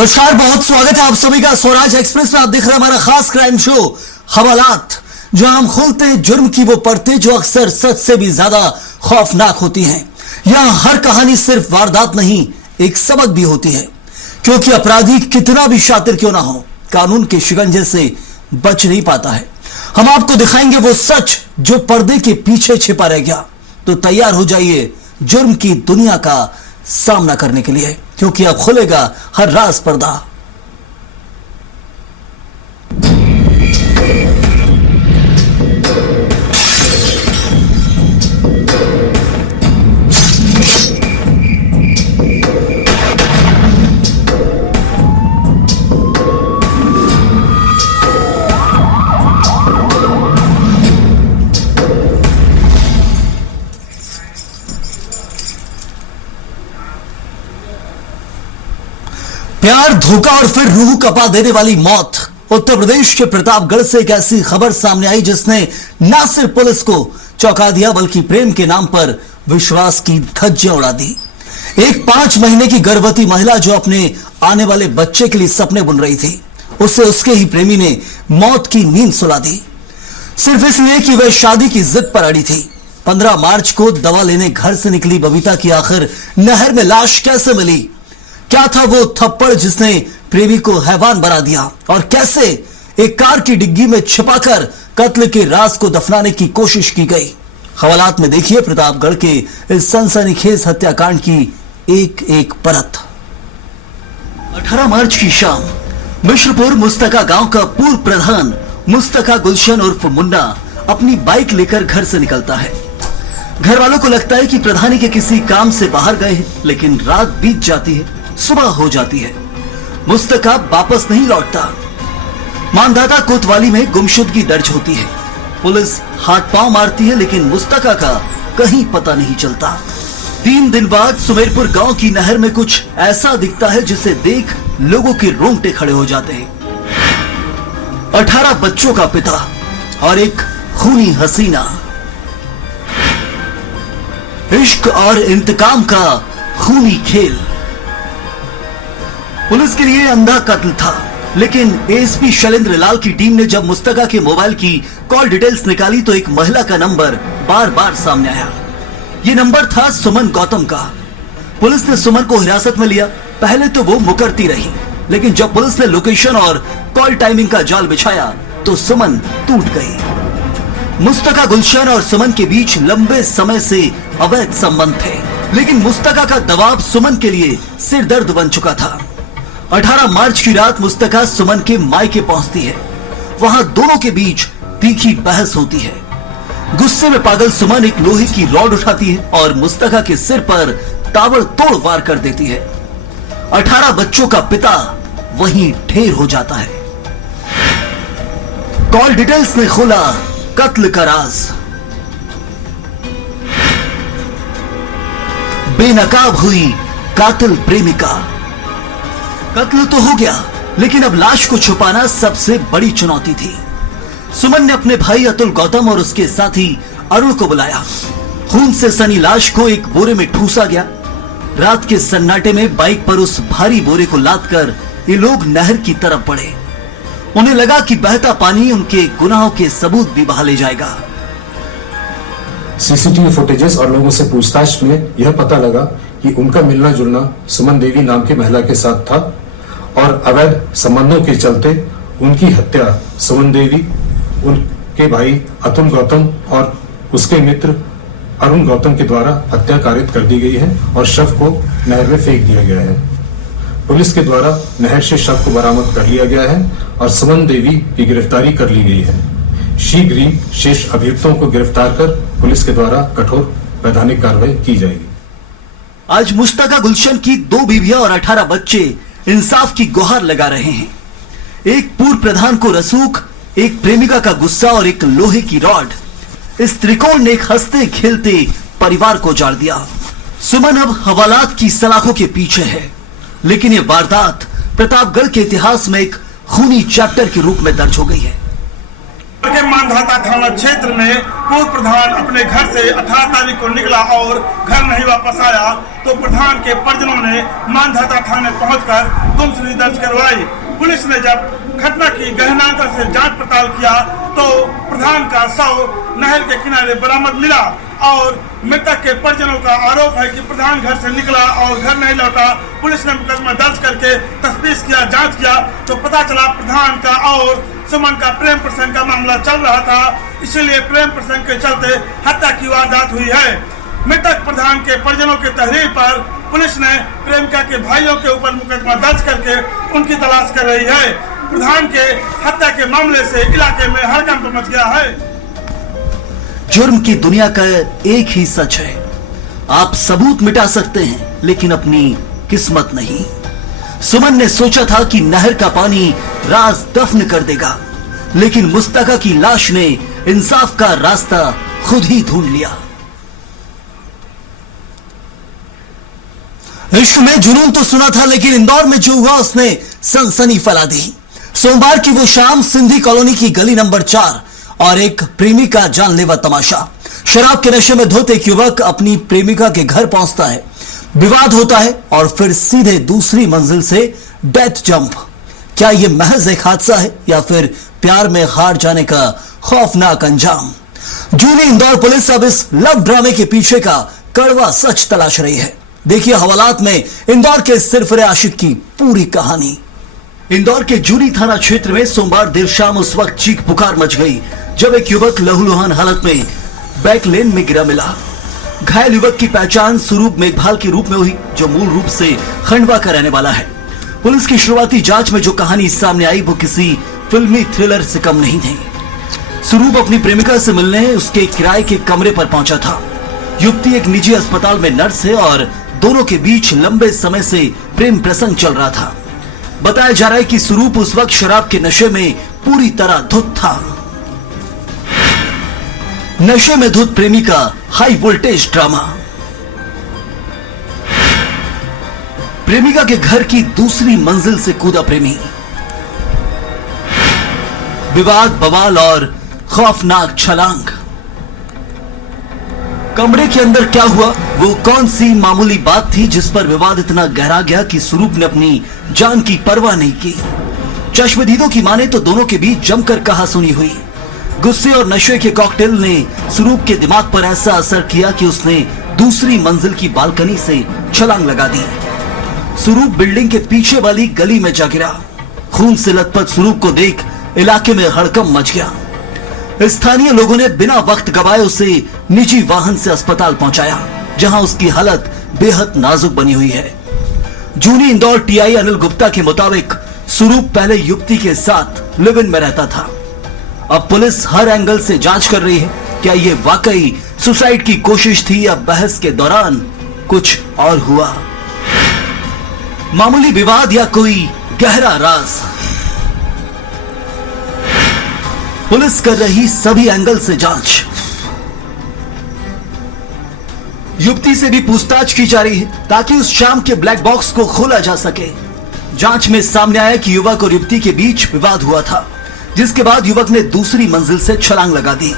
नमस्कार, बहुत स्वागत है आप सभी का स्वराज एक्सप्रेस में। आप देख रहे हैं हमारा खास क्राइम शो हवालात, जहां हम खोलते हैं जुर्म की वो परतें जो अक्सर सच से भी ज्यादा खौफनाक होती हैं। यहां हर कहानी सिर्फ वारदात नहीं, एक सबक भी होती है, क्योंकि अपराधी कितना भी शातिर क्यों ना हो, कानून के शिकंजे से बच नहीं पाता है। हम आपको दिखाएंगे वो सच जो पर्दे के पीछे छिपा रह गया। तो तैयार हो जाइए जुर्म की दुनिया का सामना करने के लिए, क्योंकि अब खुलेगा हर राज पर्दा। प्यार, धोखा और फिर रूह कपा देने वाली मौत। उत्तर प्रदेश के प्रतापगढ़ से एक ऐसी खबर सामने आई जिसने न सिर्फ पुलिस को चौंका दिया, बल्कि प्रेम के नाम पर विश्वास की धज्जियां उड़ा दी। एक 5 महीने की गर्भवती महिला जो अपने आने वाले बच्चे के लिए सपने बुन रही थी, उसे उसके ही प्रेमी ने मौत की नींद सुला दी, सिर्फ इसलिए कि वह शादी की जिद पर अड़ी थी। 15 मार्च को दवा लेने घर से निकली बबीता की आखिर नहर में लाश कैसे मिली? क्या था वो थप्पड़ जिसने प्रेमी को हैवान बना दिया? और कैसे एक कार की डिग्गी में छिपाकर कत्ल के राज को दफनाने की कोशिश की गई? हवालात में देखिए प्रतापगढ़ के इस सनसनीखेज हत्याकांड की एक एक परत। 18 मार्च की शाम मिश्रपुर मुस्तका गांव का पूर्व प्रधान मुस्तका गुलशन उर्फ मुन्ना अपनी बाइक लेकर घर से निकलता है। घर वालों को लगता है कि प्रधानी के किसी काम से बाहर गए हैं, लेकिन रात बीत जाती है, सुबह हो जाती है, मुस्तका वापस नहीं लौटता। मानदाता कोतवाली में गुमशुदगी दर्ज होती है। पुलिस हाथ पांव मारती है, लेकिन मुस्तका का कहीं पता नहीं चलता। 3 दिन बाद सुमेरपुर गांव की नहर में कुछ ऐसा दिखता है जिसे देख लोगों के रोंगटे खड़े हो जाते हैं। 18 बच्चों का पिता और एक खूनी हसीना। इश्क और इंतकाम का खूनी खेल। पुलिस के लिए अंधा कत्ल था, लेकिन एएसपी शैलेंद्र लाल की टीम ने जब मुस्तका के मोबाइल की कॉल डिटेल्स निकाली तो एक महिला का नंबर बार बार सामने आया। ये नंबर था सुमन गौतम का। पुलिस ने सुमन को हिरासत में लिया। पहले तो वो मुकरती रही, लेकिन जब पुलिस ने लोकेशन और कॉल टाइमिंग का जाल बिछाया तो सुमन टूट गई। मुस्तका गुलशन और सुमन के बीच लंबे समय से अवैध संबंध थे, लेकिन मुस्तका का दबाव सुमन के लिए सिरदर्द बन चुका था। 18 मार्च की रात मुस्तका सुमन के मायके पहुंचती है। वहां दोनों के बीच तीखी बहस होती है। गुस्से में पागल सुमन एक लोहे की रॉड उठाती है और मुस्तका के सिर पर ताबड़तोड़ वार कर देती है। 18 बच्चों का पिता वहीं ढेर हो जाता है। कॉल डिटेल्स ने खोला कत्ल का राज। बेनकाब हुई कातिल प्रेमिका। कत्ल तो हो गया, लेकिन अब लाश को छुपाना सबसे बड़ी चुनौती थी। सुमन ने अपने भाई अतुल गौतम और उसके साथी अरुण को बुलाया। खून से सनी लाश को एक बोरे में ठूसा गया। रात के सन्नाटे में बाइक पर उस भारी बोरे को लादकर ये लोग नहर की तरफ बढ़े। उन्हें लगा कि बहता पानी उनके गुनाहों के सबूत भी बहा ले जाएगा। सीसीटीवी फुटेजेस और लोगों से पूछताछ में यह पता लगा कि उनका मिलना जुलना सुमन देवी नाम की महिला के साथ था और अवैध संबंधों के चलते उनकी हत्या सुमन देवी, उनके भाई अतुल गौतम और उसके मित्र अरुण गौतम के द्वारा हत्या कारित कर दी गई है और शव को नहर में फेंक दिया गया है। पुलिस के द्वारा नहर से शव को बरामद कर लिया गया है और सुमन देवी की गिरफ्तारी कर ली गई है। शीघ्र ही शेष अभियुक्तों को गिरफ्तार कर पुलिस के द्वारा कठोर वैधानिक कार्रवाई की जाएगी। आज मुस्तका गुलशन की 2 बीवियां और 18 बच्चे इंसाफ की गुहार लगा रहे हैं। एक पूर्व प्रधान को रसूख, एक प्रेमिका का गुस्सा और एक लोहे की रॉड। इस त्रिकोण ने एक हंसते खेलते परिवार को जाड़ दिया। सुमन अब हवालात की सलाखों के पीछे है, लेकिन यह वारदात प्रतापगढ़ के इतिहास में एक खूनी चैप्टर के रूप में दर्ज हो गई है। के मानधाता थाना क्षेत्र में पूर्व प्रधान अपने घर से 18 तारीख को निकला और घर नहीं वापस आया तो प्रधान के परिजनों ने मानधाता थाने पहुंचकर गुमशुदगी दर्ज करवाई। पुलिस ने जब घटना की गहनता से जांच पड़ताल किया तो प्रधान का शव नहर के किनारे बरामद मिला और मृतक के परिजनों का आरोप है कि प्रधान घर से निकला और घर नहीं लौटा। पुलिस ने मुकदमा दर्ज करके तफ्तीश किया, जांच किया तो पता चला प्रधान का और सुमन का प्रेम प्रसंग का मामला चल रहा था, इसलिए प्रेम प्रसंग के चलते हत्या की वारदात हुई है। मृतक प्रधान के परिजनों के तहरीर पर पुलिस ने प्रेमिका के भाइयों के ऊपर मुकदमा दर्ज करके उनकी तलाश कर रही है। प्रधान के हत्या के मामले से इलाके में हड़कंप मच गया है। जुर्म की दुनिया का एक ही सच है, आप सबूत मिटा सकते हैं लेकिन अपनी किस्मत नहीं। सुमन ने सोचा था कि नहर का पानी राज दफन कर देगा, लेकिन मुस्तका की लाश ने इंसाफ का रास्ता खुद ही ढूंढ लिया। इश्क में जुनून तो सुना था, लेकिन इंदौर में जो हुआ उसने सनसनी फैला दी। सोमवार की वो शाम सिंधी कॉलोनी की गली नंबर 4 और एक प्रेमी का जानलेवा तमाशा। शराब के नशे में धोते एक युवक अपनी प्रेमिका के घर पहुंचता है, विवाद होता है और फिर सीधे दूसरी मंजिल से डेथ जंप। क्या यह महज एक हादसा है या फिर प्यार में हार जाने का खौफनाक अंजाम? जूनी इंदौर पुलिस अब इस लव ड्रामे के पीछे का कड़वा सच तलाश रही है। देखिए हवालात में इंदौर के सिरफिरे आशिक की पूरी कहानी। इंदौर के जूनी थाना क्षेत्र में सोमवार देर शाम उस वक्त चीख पुकार मच गई जब एक युवक लहूलुहान हालत में बैक लेन में गिरा मिला। घायल युवक की पहचान स्वरूप मेघवाल के रूप में हुई, जो मूल रूप से खंडवा का रहने वाला है। पुलिस की शुरुआती जांच में जो कहानी सामने आई वो किसी फिल्मी थ्रिलर से कम नहीं थी। स्वरूप अपनी प्रेमिका से मिलने उसके किराए के कमरे पर पहुंचा था। युवती एक निजी अस्पताल में नर्स है और दोनों के बीच लंबे समय से प्रेम प्रसंग चल रहा था। बताया जा रहा है कि स्वरूप उस वक्त शराब के नशे में पूरी तरह धुत था। नशे में धुत प्रेमी का हाई वोल्टेज ड्रामा। प्रेमिका के घर की दूसरी मंजिल से कूदा प्रेमी। विवाद, बवाल और खौफनाक छलांग। कमरे के अंदर क्या हुआ, वो कौन सी मामूली बात थी जिस पर विवाद इतना गहरा गया कि स्वरूप ने अपनी जान की परवाह नहीं की। चश्मदीदों की माने तो दोनों के बीच जमकर कहासुनी हुई। गुस्से और नशे के कॉकटेल ने स्वरूप के दिमाग पर ऐसा असर किया कि उसने दूसरी मंजिल की बालकनी से छलांग लगा दी। स्वरूप बिल्डिंग के पीछे वाली गली में जा गिरा। खून से लथपथ स्वरूप को देख इलाके में हड़कंप मच गया। स्थानीय लोगों ने बिना वक्त गवाए उसे निजी वाहन से अस्पताल पहुंचाया, जहां उसकी हालत बेहद नाजुक बनी हुई है। जूनी इंदौर टीआई अनिल गुप्ता के मुताबिक स्वरूप पहले युवती के साथ लिव इन में रहता था। अब पुलिस हर एंगल से जांच कर रही है, क्या यह वाकई सुसाइड की कोशिश थी या बहस के दौरान कुछ और हुआ। मामूली विवाद या कोई गहरा राज। पुलिस कर रही सभी एंगल से जांच। युवती से भी पूछताछ की जा रही है ताकि उस शाम के ब्लैक बॉक्स को खोला जा सके। जांच में सामने आया कि युवक और युवती के बीच विवाद हुआ था, जिसके बाद युवक ने दूसरी मंजिल से छलांग लगा दी।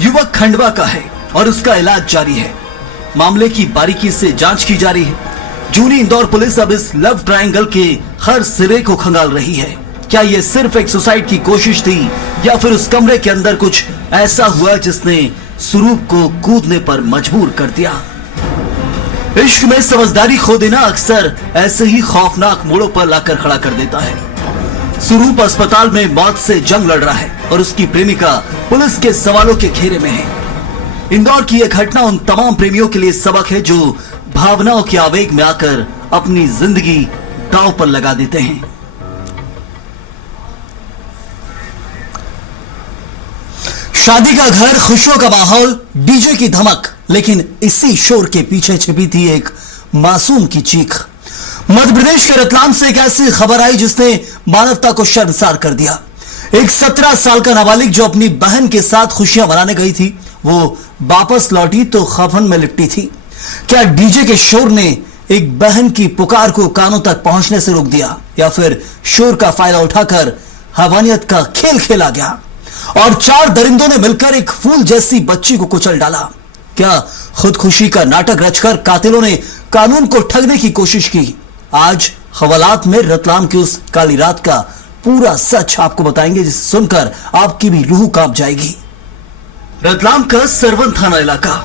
युवक खंडवा का है और उसका इलाज जारी है। मामले की बारीकी से जांच की जा रही है। जूनी इंदौर पुलिस अब इस लव ट्रायंगल के हर सिरे को खंगाल रही है। क्या यह सिर्फ एक सुसाइड की कोशिश थी या फिर उस कमरे के अंदर कुछ ऐसा हुआ जिसने स्वरूप को कूदने पर मजबूर कर दिया। इश्क में समझदारी खो देना अक्सर ऐसे ही खौफनाक मोड़ों पर लाकर खड़ा कर देता है। स्वरूप अस्पताल में मौत से जंग लड़ रहा है और उसकी प्रेमिका पुलिस के सवालों के घेरे में है। इंदौर की यह घटना उन तमाम प्रेमियों के लिए सबक है जो भावनाओं के आवेग में आकर अपनी जिंदगी दांव पर लगा देते हैं। शादी का घर, खुशियों का माहौल, डीजे की धमक, लेकिन इसी शोर के पीछे छिपी थी एक मासूम की चीख। मध्य प्रदेश के रतलाम से एक ऐसी खबर आई जिसने मानवता को शर्मसार कर दिया। एक 17 साल का नाबालिग जो अपनी बहन के साथ खुशियां मनाने गई थी, वो वापस लौटी तो खफन में लिपटी थी। क्या डीजे के शोर ने एक बहन की पुकार को कानों तक पहुंचने से रोक दिया या फिर शोर का फायदा उठाकर हैवानियत का खेल खेला गया? और 4 दरिंदों ने मिलकर एक फूल जैसी बच्ची को कुचल डाला। क्या खुदकुशी का नाटक रचकर कातिलों ने कानून को ठगने की कोशिश की? आज हवालात में रतलाम की उस काली रात का पूरा सच आपको बताएंगे, जिसे सुनकर आपकी भी रूह कांप जाएगी। रतलाम का सरवन थाना इलाका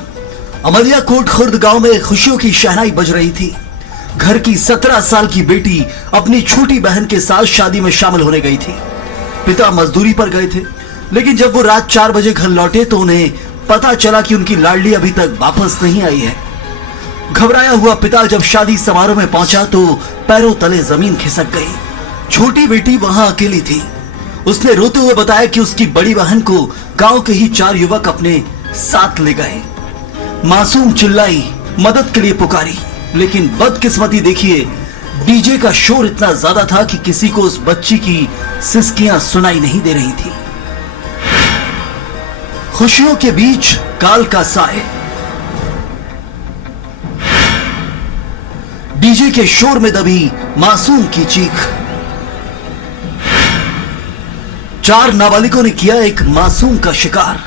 अमलिया कोट खुर्द गांव में खुशियों की शहनाई बज रही थी। घर की 17 साल की बेटी अपनी छोटी बहन के साथ शादी में शामिल होने गई थी। पिता मजदूरी पर गए थे, लेकिन जब वो रात 4 बजे घर लौटे तो उन्हें पता चला कि उनकी लाडली अभी तक वापस नहीं आई है। घबराया हुआ पिता जब शादी समारोह में पहुंचा तो पैरों तले जमीन खिसक गई। छोटी बेटी वहां अकेली थी। उसने रोते हुए बताया कि उसकी बड़ी बहन को गांव के ही 4 युवक अपने साथ ले गए। मासूम चिल्लाई, मदद के लिए पुकारी, लेकिन बदकिस्मती देखिए, डीजे का शोर इतना ज्यादा था कि किसी को उस बच्ची की सिसकियां सुनाई नहीं दे रही थी। खुशियों के बीच काल का साए। डीजे के शोर में दबी मासूम की चीख। 4 नाबालिगों ने किया एक मासूम का शिकार।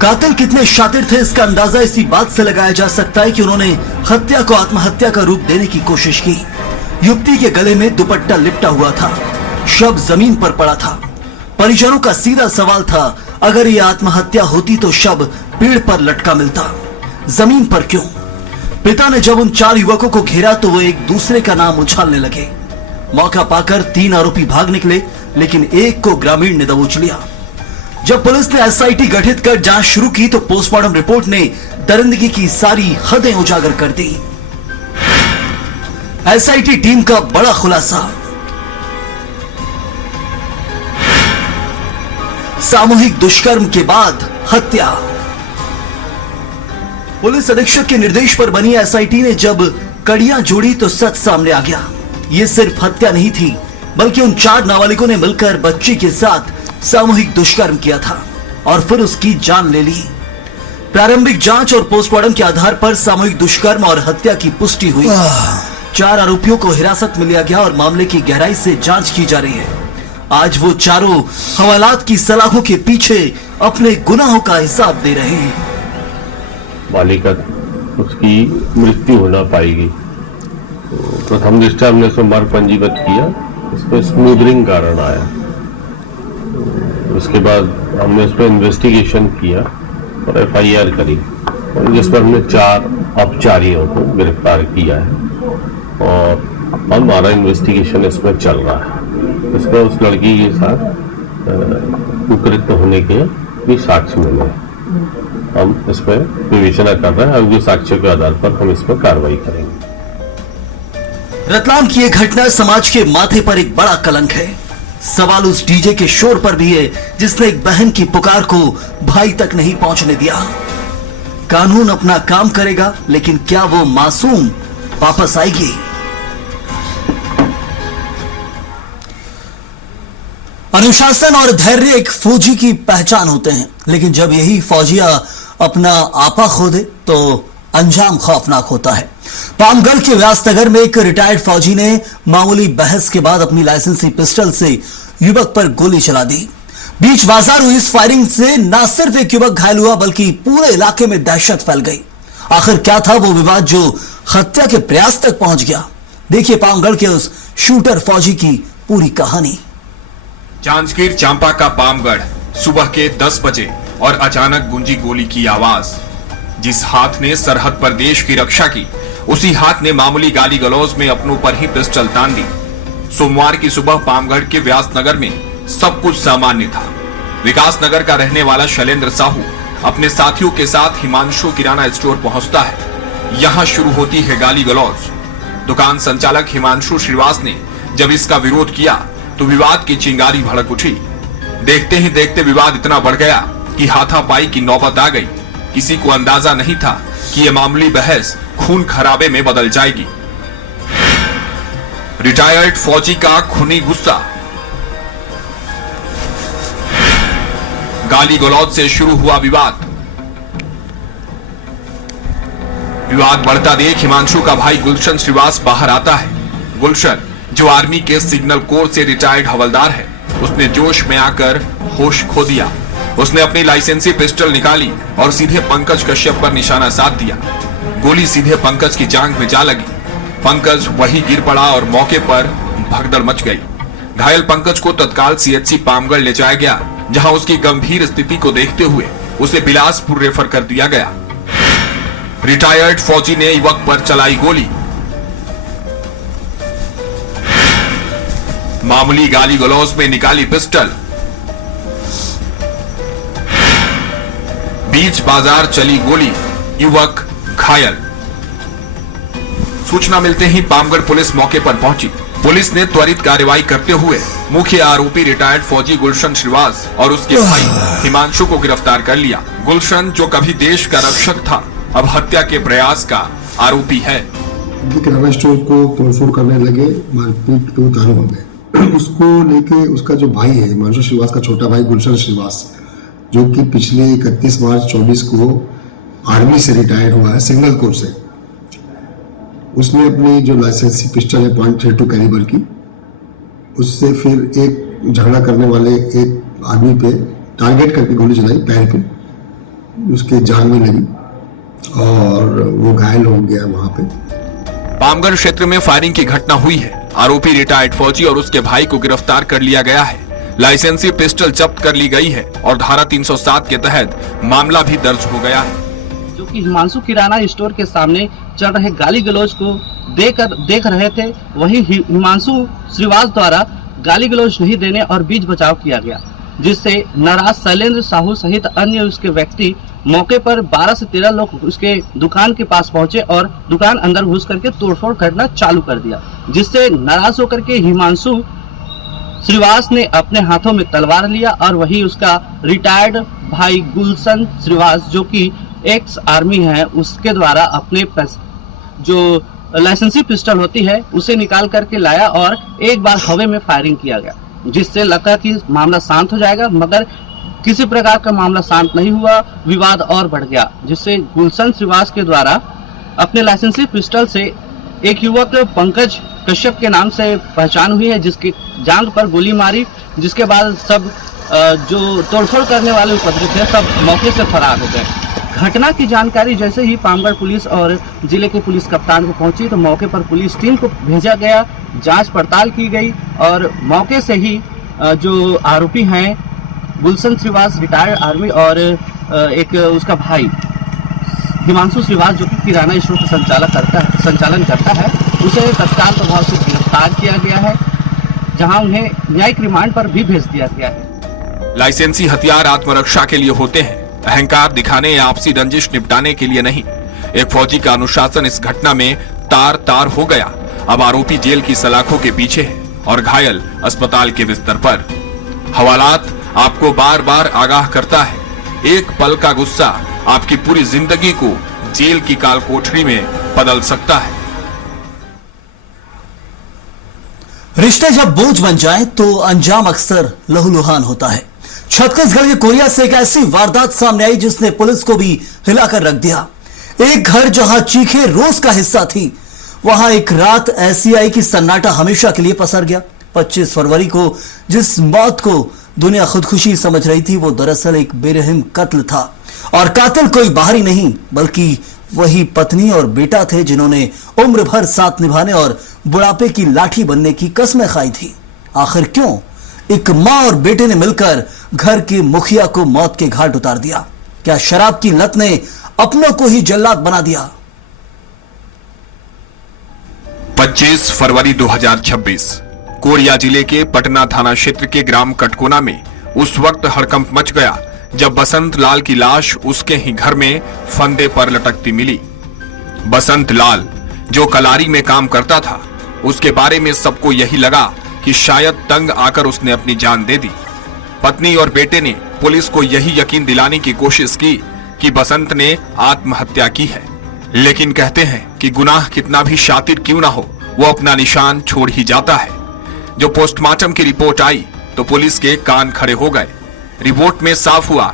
कातिल कितने शातिर थे इसका अंदाजा इसी बात से लगाया जा सकता है कि उन्होंने हत्या को आत्महत्या का रूप देने की कोशिश की। युवती के गले में दुपट्टा लिपटा हुआ था, शव जमीन पर पड़ा था। परिजनों का सीधा सवाल था, अगर यह आत्महत्या होती तो शव पेड़ पर लटका मिलता, जमीन पर क्यों? पिता ने जब उन 4 युवकों को घेरा तो वो एक दूसरे का नाम उछालने लगे। मौका पाकर 3 आरोपी भाग निकले, लेकिन एक को ग्रामीण ने दबोच लिया। जब पुलिस ने एसआईटी गठित कर जांच शुरू की तो पोस्टमार्टम रिपोर्ट ने दरिंदगी की सारी हदें उजागर कर दी। एसआईटी टीम का बड़ा खुलासा, सामूहिक दुष्कर्म के बाद हत्या। पुलिस अधीक्षक के निर्देश पर बनी एसआईटी ने जब कड़ियां जोड़ी तो सच सामने आ गया। यह सिर्फ हत्या नहीं थी, बल्कि उन 4 नाबालिगों ने मिलकर बच्ची के साथ सामूहिक दुष्कर्म किया था और फिर उसकी जान ले ली। प्रारंभिक जांच और पोस्टमार्टम के आधार पर सामूहिक दुष्कर्म और हत्या की पुष्टि हुई। 4 आरोपियों को हिरासत में लिया गया और मामले की गहराई से जांच की जा रही है। आज वो चारों हवालात की सलाखों के पीछे अपने गुनाहों का हिसाब दे रहे हैं। बालिका उसकी मृत्यु होना पाएगी। प्रथम दृष्टया हमने इसमें मार्ग पंजीबद्ध किया, इसमें स्मूदरिंग कारण आया। उसके बाद हमने इस पर इन्वेस्टिगेशन किया और एफआईआर करी, और जिस पर हमने 4 अपचारियों को गिरफ्तार किया है और हमारा इन्वेस्टिगेशन इसमें चल रहा है। इसमें उस लड़की के साथ कुकृत्य होने के भी साक्ष्य मिले। हम इसमें विवेचना कर रहे हैं और जो साक्ष्यों के आधार पर हम इस पर कार्रवाई करेंगे। रतलाम की यह घटना समाज के माथे पर एक बड़ा कलंक है। सवाल उस डीजे के शोर पर भी है जिसने एक बहन की पुकार को भाई तक नहीं पहुंचने दिया। कानून अपना काम करेगा, लेकिन क्या वो मासूम वापस आएगी? अनुशासन और धैर्य एक फौजी की पहचान होते हैं, लेकिन जब यही फौजिया अपना आपा खो दे तो अंजाम खौफनाक होता है। पामगढ़ के व्यासनगर में एक रिटायर्ड फौजी ने मामूली बहस के बाद अपनी लाइसेंसी पिस्टल से युवक पर गोली चला दी। बीच बाजार हुई इस फायरिंग से न सिर्फ एक युवक घायल हुआ, बल्कि पूरे इलाके में दहशत फैल गई। आखिर क्या था वो विवाद जो हत्या के प्रयास तक पहुंच गया? देखिए पामगढ़ के उस शूटर फौजी की पूरी कहानी। जांजगीर चांपा का पामगढ़, सुबह के 10 बजे और अचानक गूंजी गोली की आवाज। जिस हाथ ने सरहद पर देश की रक्षा की, उसी हाथ ने मामूली गाली गलौज में अपनों पर ही पिस्टल तान दी। सोमवार की सुबह पामगढ़ के व्यासनगर में सब कुछ सामान्य था। विकास नगर का रहने वाला शैलेंद्र साहू अपने साथियों के साथ हिमांशु किराना स्टोर पहुंचता है। यहाँ शुरू होती है गाली गलौज। दुकान संचालक हिमांशु श्रीवास ने जब इसका विरोध किया तो विवाद की चिंगारी भड़क उठी। देखते ही देखते विवाद इतना बढ़ गया कि हाथापाई की नौबत आ गई। किसी को अंदाजा नहीं था कि यह मामूली बहस खून खराबे में बदल जाएगी। रिटायर्ड फौजी का खूनी गुस्सा। गाली गलौज से शुरू हुआ विवाद। विवाद बढ़ता देख हिमांशु का भाई गुलशन श्रीवास बाहर आता है। गुलशन, जो आर्मी के सिग्नल कोर से रिटायर्ड हवलदार है, उसने जोश में आकर होश खो दिया। उसने अपनी लाइसेंसी पिस्टल निकाली और सीधे पंकज कश्यप पर निशाना साध दिया। गोली सीधे पंकज की जांघ में जा लगी। पंकज वही गिर पड़ा और मौके पर भगदड़ मच गई। घायल पंकज को तत्काल सीएचसी पामगढ़ ले जाया गया, जहां उसकी गंभीर स्थिति को देखते हुए उसे बिलासपुर रेफर कर दिया गया। रिटायर्ड फौजी ने युवक पर चलाई गोली। मामूली गाली गलौज में निकाली पिस्टल। बीच बाजार चली गोली, युवक घायल। सूचना मिलते ही पामगढ़ पुलिस मौके पर पहुंची। पुलिस ने त्वरित कार्रवाई करते हुए मुख्य आरोपी रिटायर्ड फौजी गुलशन श्रीवास और उसके भाई हिमांशु को गिरफ्तार कर लिया। गुलशन, जो कभी देश का रक्षक था, अब हत्या के प्रयास का आरोपी है। किराना स्टोर को तोड़फोड़ करने लगे, मारपीट पे उतारू हो गए। उसको लेके उसका जो भाई है हिमांशु श्रीवास का छोटा भाई गुलशन श्रीवास, जो कि पिछले 31 मार्च 24 को आर्मी से रिटायर हुआ है, सिग्नल कोर से, उसने अपनी जो लाइसेंसी पिस्टल है .32 कैलिबर की, उससे फिर एक झगड़ा करने वाले एक आदमी पे टारगेट करके गोली चलाई पैर पे, उसके जान में लगी और वो घायल हो गया वहां पे। पामगढ़ क्षेत्र में फायरिंग की घटना हुई है। आरोपी रिटायर्ड फौजी और उसके भाई को गिरफ्तार कर लिया गया है। लाइसेंसी पिस्टल जब्त कर ली गई है और धारा 307 के तहत मामला भी दर्ज हो गया है। जो कि हिमांशु किराना स्टोर के सामने चल रहे गाली गलौज को देख रहे थे, वही हिमांशु श्रीवास द्वारा गाली गलौज नहीं देने और बीच बचाव किया गया, जिससे नाराज शैलेंद्र साहू सहित अन्य उसके व्यक्ति मौके पर 12 से 13 लोग उसके दुकान के पास पहुंचे और दुकान अंदर घुस करके तोड़फोड़ करना चालू कर दिया, जिससे नाराज होकर के हिमांशु श्रीवास ने अपने हाथों में तलवार लिया और वही उसका रिटायर्ड भाई गुलशन श्रीवास, जो कि एक्स आर्मी है, उसके द्वारा अपने जो लाइसेंसी पिस्टल होती है उसे निकाल करके लाया और एक बार हवा में फायरिंग किया गया, जिससे लगा कि मामला शांत हो जाएगा, मगर किसी प्रकार का मामला शांत नहीं हुआ। विवाद और बढ़ गया, जिससे गुलशन श्रीवास के द्वारा अपने लाइसेंसी पिस्टल से एक युवक पंकज कश्यप के नाम से पहचान हुई है, जिसकी जांघ पर गोली मारी, जिसके बाद सब जो तोड़फोड़ करने वाले उपद्रवी थे सब मौके से फरार हो गए। घटना की जानकारी जैसे ही पामगढ़ पुलिस और जिले के पुलिस कप्तान को पहुंची तो मौके पर पुलिस टीम को भेजा गया, जांच पड़ताल की गई और मौके से ही जो आरोपी हैं गुलशन श्रीवास रिटायर्ड आर्मी और एक उसका भाई हिमांशु श्रीवास, जो कि किराना स्टोर का संचालन करता है, उसे तत्काल प्रभाव से गिरफ्तार किया गया है, जहां उन्हें न्यायिक रिमांड पर भी भेज दिया गया है। लाइसेंसी हथियार आत्मरक्षा के लिए होते हैं, अहंकार दिखाने या आपसी रंजिश निपटाने के लिए नहीं। एक फौजी का अनुशासन इस घटना में तार तार हो गया। अब आरोपी जेल की सलाखों के पीछे है और घायल अस्पताल के बिस्तर पर। हवालात आपको बार बार आगाह करता है, एक पल का गुस्सा आपकी पूरी जिंदगी को जेल की काल कोठरी में बदल सकता है। रिश्ते जब बोझ बन जाए तो अंजाम अक्सर लहूलुहान होता है। छत्तीसगढ़ के कोरिया से एक ऐसी वारदात सामने आई जिसने पुलिस को भी हिलाकर रख दिया। एक घर जहां चीखें रोज का हिस्सा थी, वहां एक रात ऐसी आई कि सन्नाटा हमेशा के लिए पसर गया। 25 फरवरी को जिस मौत को दुनिया खुदकुशी समझ रही थी, वो दरअसल एक बेरहम कत्ल था और कातिल कोई बाहरी नहीं बल्कि वही पत्नी और बेटा थे, जिन्होंने उम्र भर साथ निभाने और बुढ़ापे की लाठी बनने की कसमें खाई थी। आखिर क्यों? एक मां और बेटे ने मिलकर घर के मुखिया को मौत के घाट उतार दिया। क्या शराब की लत ने अपनों को ही जल्लाद बना दिया? 25 फरवरी 2026 कोरिया जिले के पटना थाना क्षेत्र के ग्राम कटकोना में उस वक्त हड़कंप मच गया जब बसंत लाल की लाश उसके ही घर में फंदे पर लटकती मिली। बसंत लाल जो कलारी में काम करता था, उसके बारे में सबको यही लगा कि शायद तंग आकर उसने अपनी जान दे दी। पत्नी और बेटे ने पुलिस को यही यकीन दिलाने की कोशिश की कि बसंत ने आत्महत्या की है, लेकिन कहते हैं कि गुनाह कितना भी शातिर क्यों ना हो, वो अपना निशान छोड़ ही जाता है। जो पोस्टमार्टम की रिपोर्ट आई तो पुलिस के कान खड़े हो गए। रिपोर्ट में साफ हुआ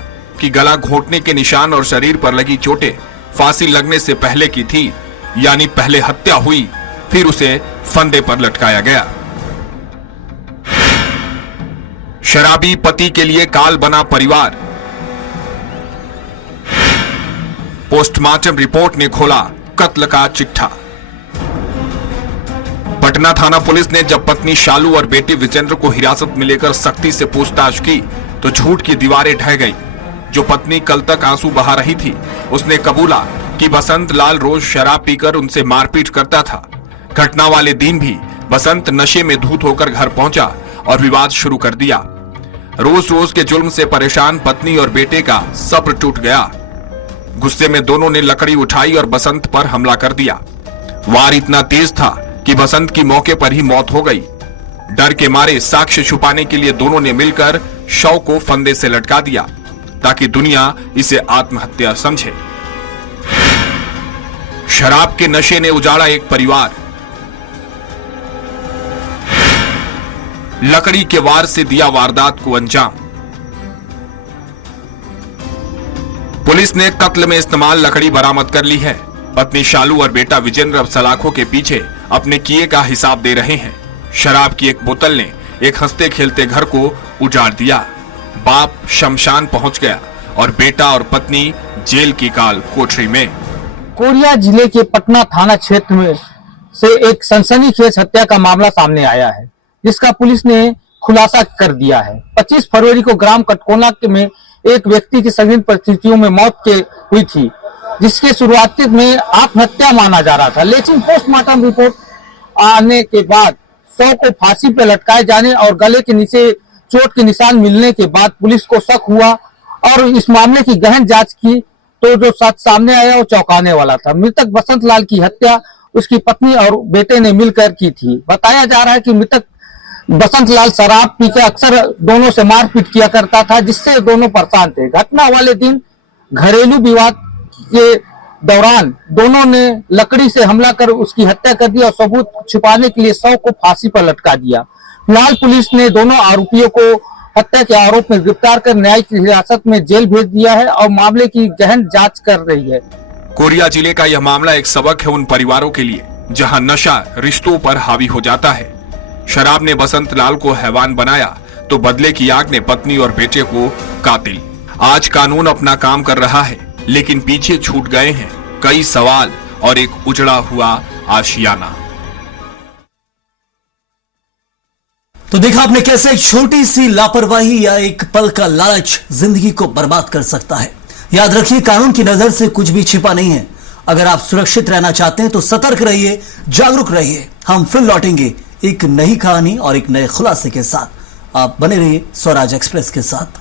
कि गला घोंटने के निशान और शरीर पर लगी चोटें फांसी लगने से पहले की थी, यानी पहले हत्या हुई फिर उसे फंदे पर लटकाया गया। शराबी पति के लिए काल बना परिवार। पोस्टमार्टम रिपोर्ट ने खोला कत्ल का चिट्ठा। पटना थाना पुलिस ने जब पत्नी शालू और बेटे विजेंद्र को हिरासत में लेकर सख्ती से पूछताछ की तो झूठ की दीवारें ढह गई। जो पत्नी कल तक आंसू बहा रही थी, उसने कबूला कि बसंत लाल रोज शराब पीकर उनसे मारपीट करता था। घटना वाले दिन भी बसंत नशे में धूत होकर घर पहुंचा और विवाद शुरू कर दिया। रोज रोज के जुल्म से परेशान पत्नी और बेटे का सब्र टूट गया। गुस्से में दोनों ने लकड़ी उठाई और बसंत पर हमला कर दिया। वार इतना तेज था कि बसंत की मौके पर ही मौत हो गई। डर के मारे साक्ष्य छुपाने के लिए दोनों ने मिलकर शव को फंदे से लटका दिया ताकि दुनिया इसे आत्महत्या समझे। शराब के नशे ने उजाड़ा एक परिवार। लकड़ी के वार से दिया वारदात को अंजाम। पुलिस ने कत्ल में इस्तेमाल लकड़ी बरामद कर ली है। पत्नी शालू और बेटा विजेंद्र अब सलाखों के पीछे अपने किए का हिसाब दे रहे हैं। शराब की एक बोतल ने एक हंसते खेलते घर को उजाड़ दिया। बाप शमशान पहुंच गया और बेटा और पत्नी जेल की काल कोठरी में। कोरिया जिले के पटना थाना क्षेत्र में से एक सनसनीखेज हत्या का मामला सामने आया है, जिसका पुलिस ने खुलासा कर दिया है। 25 फरवरी को ग्राम कटकोना में एक व्यक्ति की संगीन परिस्थितियों में मौत हुई थी, जिसके शुरुआती में आत्महत्या माना जा रहा था, लेकिन पोस्टमार्टम रिपोर्ट आने के बाद शव को फांसी पर लटकाए जाने और गले के नीचे चोट के निशान मिलने के बाद पुलिस को शक हुआ और इस मामले की गहन जांच की तो जो सच सामने आया वो चौंकाने वाला था। मृतक बसंत लाल की हत्या उसकी पत्नी और बेटे ने मिलकर की थी। बताया जा रहा है कि मृतक बसंत लाल शराब पीकर अक्सर दोनों से मारपीट किया करता था, जिससे दोनों परेशान थे। घटना वाले दिन घरेलू विवाद के दौरान दोनों ने लकड़ी से हमला कर उसकी हत्या कर दी और सबूत छुपाने के लिए शव को फांसी पर लटका दिया। फिलहाल पुलिस ने दोनों आरोपियों को हत्या के आरोप में गिरफ्तार कर न्यायिक हिरासत में जेल भेज दिया है और मामले की गहन जांच कर रही है। कोरिया जिले का यह मामला एक सबक है उन परिवारों के लिए जहां नशा रिश्तों पर हावी हो जाता है। शराब ने बसंत लाल को हैवान बनाया तो बदले की आग ने पत्नी और बेटे को कातिल। आज कानून अपना काम कर रहा है, लेकिन पीछे छूट गए हैं कई सवाल और एक उजड़ा हुआ आशियाना। तो देखा आपने कैसे एक छोटी सी लापरवाही या एक पल का लालच जिंदगी को बर्बाद कर सकता है। याद रखिए, कानून की नजर से कुछ भी छिपा नहीं है। अगर आप सुरक्षित रहना चाहते हैं तो सतर्क रहिए, जागरूक रहिए। हम फिर लौटेंगे एक नई कहानी और एक नए खुलासे के साथ। आप बने रहिए स्वराज एक्सप्रेस के साथ।